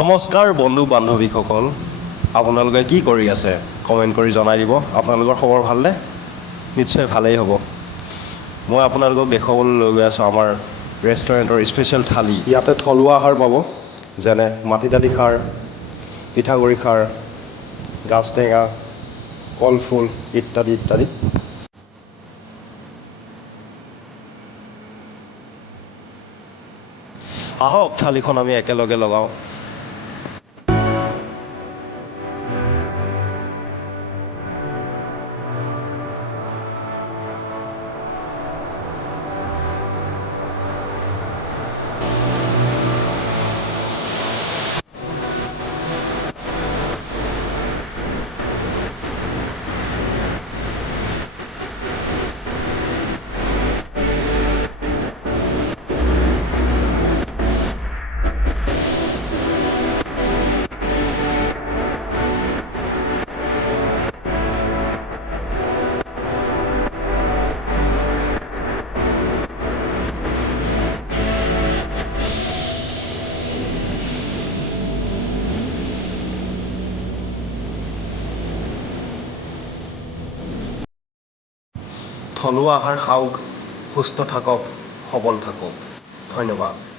নমস্কাৰ বন্ধু বান্ধৱীসকল, আপোনালোকে কি কৰি আছে কমেণ্ট কৰি জনাই দিব। আপোনালোকৰ খবৰ ভালনে? নিশ্চয় ভালেই হ'ব। মই আপোনালোকক দেখুৱাবলৈ লৈ গৈ আছোঁ আমাৰ ৰেষ্টুৰেণ্টৰ স্পেচিয়েল থালি। ইয়াতে থলুৱা আহাৰ পাব, যেনে মাটি দালি খাৰ, পিঠাগুড়ি খাৰ, গাজ টেঙা, কলফুল ইত্যাদি ইত্যাদি। আহক থালিখন আমি একেলগে লগাওঁ। থলুৱা আহাৰ খাওক, সুস্থ থাকক, সবল থাকক। ধন্যবাদ।